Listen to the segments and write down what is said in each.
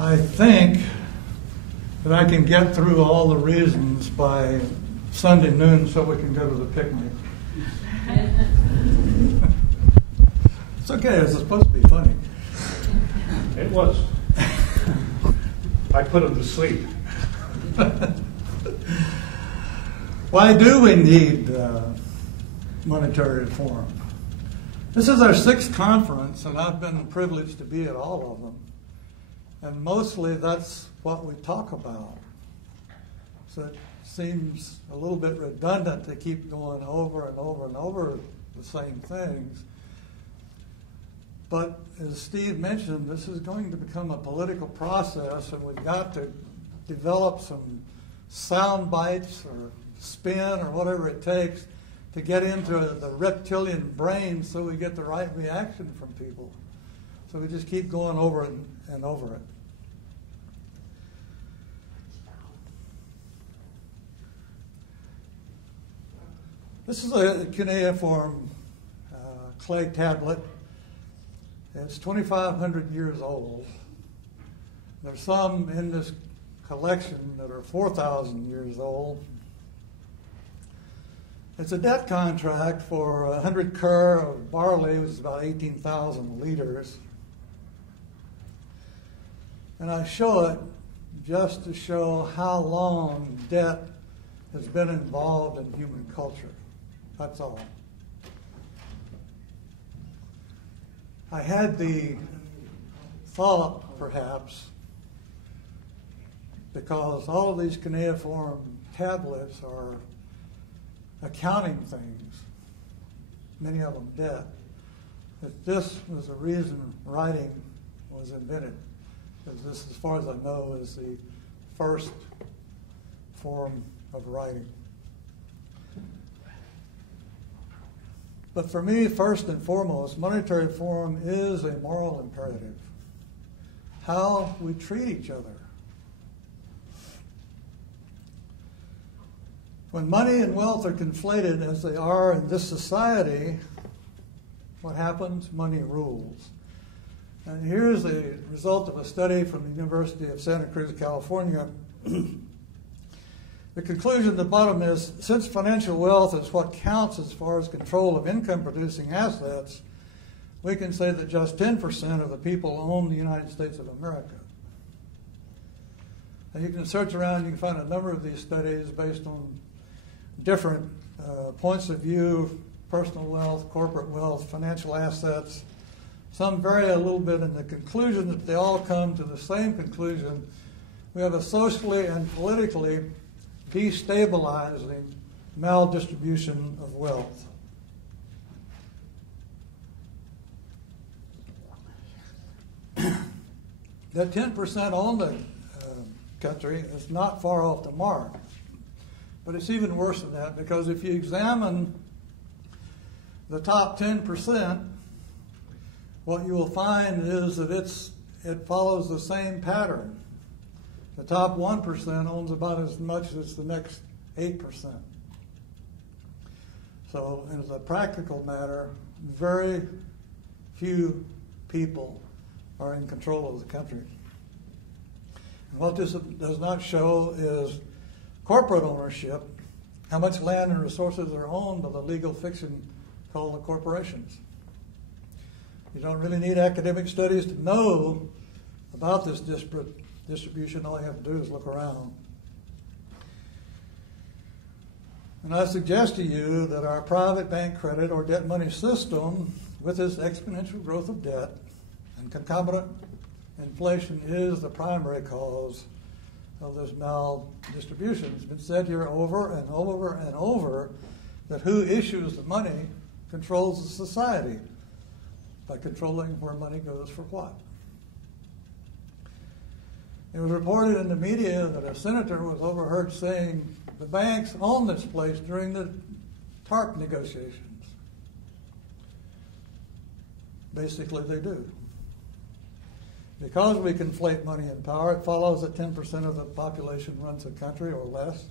I think that I can get through all the reasons by Sunday noon so we can go to the picnic. It's okay, it's supposed to be funny. It was. I put him to sleep. Why do we need monetary reform? This is our 6th conference, and I've been privileged to be at all of them. And mostly that's what we talk about. So it seems a little bit redundant to keep going over and over and over the same things. But as Steve mentioned, this is going to become a political process, and we've got to develop some sound bites or spin or whatever it takes to get into the reptilian brain so we get the right reaction from people. So we just keep going over it and over it. This is a cuneiform clay tablet. It's 2,500 years old. There's some in this collection that are 4,000 years old. It's a debt contract for 100 cur of barley, which is about 18,000 liters. And I show it just to show how long debt has been involved in human culture. That's all. I had the thought, perhaps, because all of these cuneiform tablets are accounting things, many of them debt, that this was the reason writing was invented. Because this, as far as I know, is the first form of writing. But for me, first and foremost, monetary reform is a moral imperative. How we treat each other. When money and wealth are conflated, as they are in this society, what happens? Money rules. And here's the result of a study from the University of Santa Cruz, California. The conclusion at the bottom is, since financial wealth is what counts as far as control of income-producing assets, we can say that just 10% of the people own the United States of America. And you can search around, you can find a number of these studies based on different points of view, personal wealth, corporate wealth, financial assets. Some vary a little bit in the conclusion, that they all come to the same conclusion. We have a socially and politically destabilizing maldistribution of wealth. That 10% own the country is not far off the mark. But it's even worse than that, because if you examine the top 10%, what you will find is that it follows the same pattern. The top 1% owns about as much as the next 8%. So as a practical matter, very few people are in control of the country. And what this does not show is corporate ownership, how much land and resources are owned by the legal fiction called the corporations. You don't really need academic studies to know about this disparate distribution. All you have to do is look around. And I suggest to you that our private bank credit or debt money system, with its exponential growth of debt and concomitant inflation, is the primary cause of this maldistribution. It's been said here over and over and over that who issues the money controls the society by controlling where money goes for what. It was reported in the media that a senator was overheard saying the banks own this place during the TARP negotiations. Basically, they do. Because we conflate money and power, it follows that 10% of the population runs the country or less.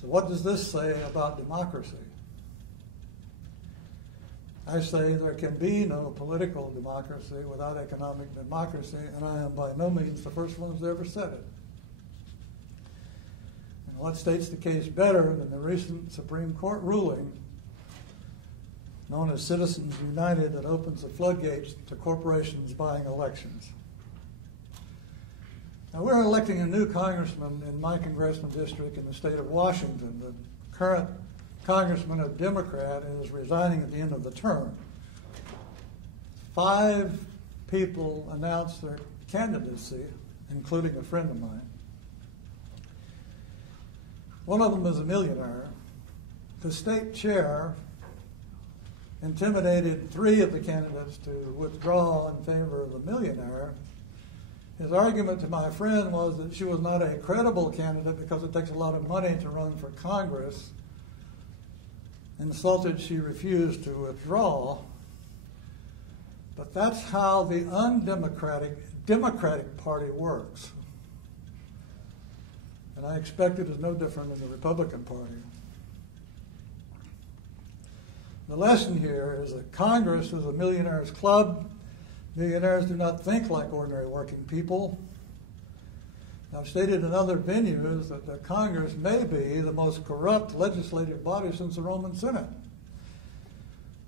So what does this say about democracy? I say there can be no political democracy without economic democracy, and I am by no means the first one who's ever said it. And what states the case better than the recent Supreme Court ruling known as Citizens United that opens the floodgates to corporations buying elections? Now, we're electing a new congressman in my congressional district in the state of Washington. The current congressman, a Democrat, is resigning at the end of the term. 5 people announced their candidacy, including a friend of mine. One of them is a millionaire. The state chair intimidated 3 of the candidates to withdraw in favor of the millionaire. His argument to my friend was that she was not a credible candidate because it takes a lot of money to run for Congress. Insulted, she refused to withdraw. But that's how the Democratic Party works. And I expect it is no different in the Republican Party. The lesson here is that Congress is a millionaire's club. Millionaires do not think like ordinary working people. I've stated in other venues that the Congress may be the most corrupt legislative body since the Roman Senate.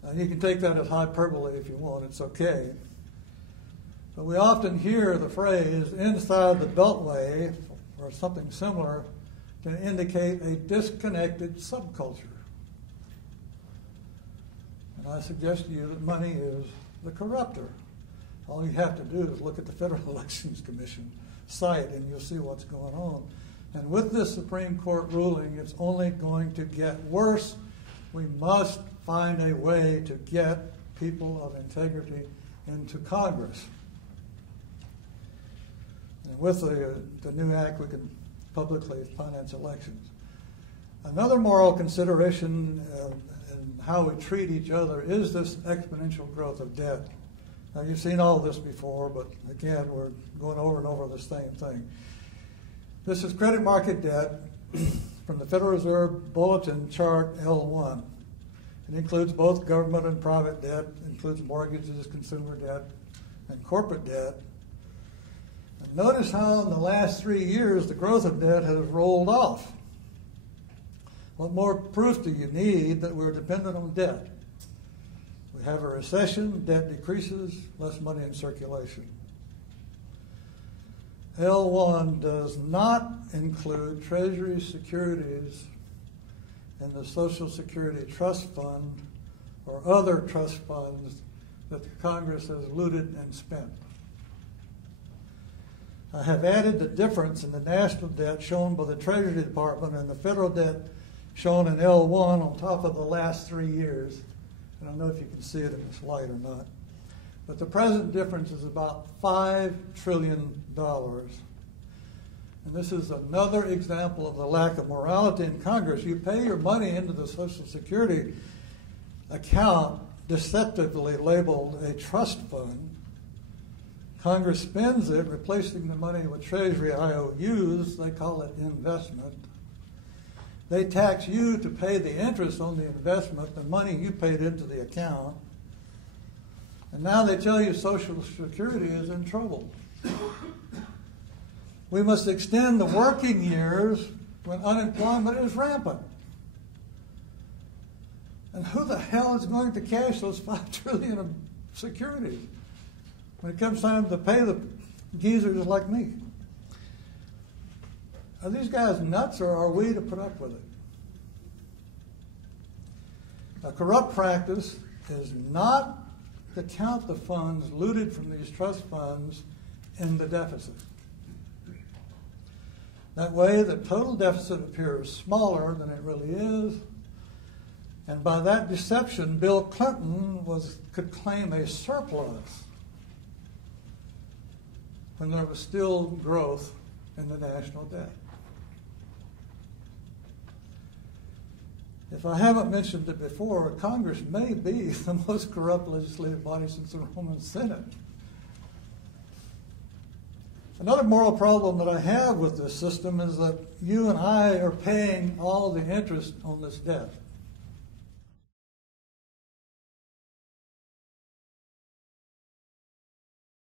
Now, you can take that as hyperbole if you want, it's okay. But we often hear the phrase inside the Beltway or something similar to indicate a disconnected subculture. And I suggest to you that money is the corrupter. All you have to do is look at the Federal Elections Commission site and you'll see what's going on. And with this Supreme Court ruling, it's only going to get worse. We must find a way to get people of integrity into Congress. And with the new act, we can publicly finance elections. Another moral consideration in how we treat each other is this exponential growth of debt. Now, you've seen all this before, but again, we're going over and over the same thing. This is credit market debt from the Federal Reserve Bulletin Chart L1. It includes both government and private debt, includes mortgages, consumer debt, and corporate debt. And notice how in the last 3 years the growth of debt has rolled off. What more proof do you need that we're dependent on debt? We have a recession, debt decreases, less money in circulation. L1 does not include Treasury securities in the Social Security Trust Fund or other trust funds that the Congress has looted and spent. I have added the difference in the national debt shown by the Treasury Department and the federal debt shown in L1 on top of the last 3 years. I don't know if you can see it in this light or not. But the present difference is about $5 trillion. And this is another example of the lack of morality in Congress. You pay your money into the Social Security account, deceptively labeled a trust fund. Congress spends it, replacing the money with Treasury IOUs. They call it investment. They tax you to pay the interest on the investment, the money you paid into the account. And now they tell you Social Security is in trouble. We must extend the working years when unemployment is rampant. And who the hell is going to cash those $5 trillion of securities when it comes time to pay the geezers like me? Are these guys nuts, or are we to put up with it? A corrupt practice is not to count the funds looted from these trust funds in the deficit. That way, the total deficit appears smaller than it really is. And by that deception, Bill Clinton could claim a surplus when there was still growth in the national debt. If I haven't mentioned it before, Congress may be the most corrupt legislative body since the Roman Senate. Another moral problem that I have with this system is that you and I are paying all the interest on this debt.